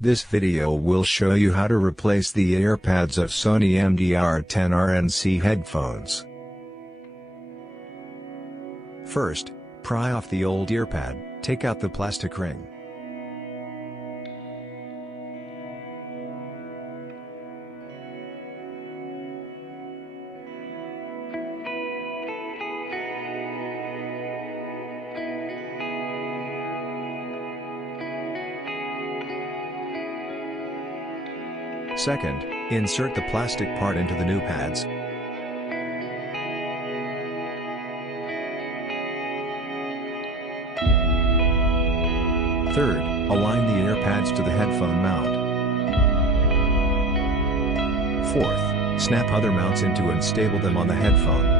This video will show you how to replace the earpads of SONY MDR-10RNC headphones. First, pry off the old earpad, take out the plastic ring. Second, insert the plastic part into the new pads. Third, align the earpads to the headphone mount. Fourth, snap other mounts into and stable them on the headphone.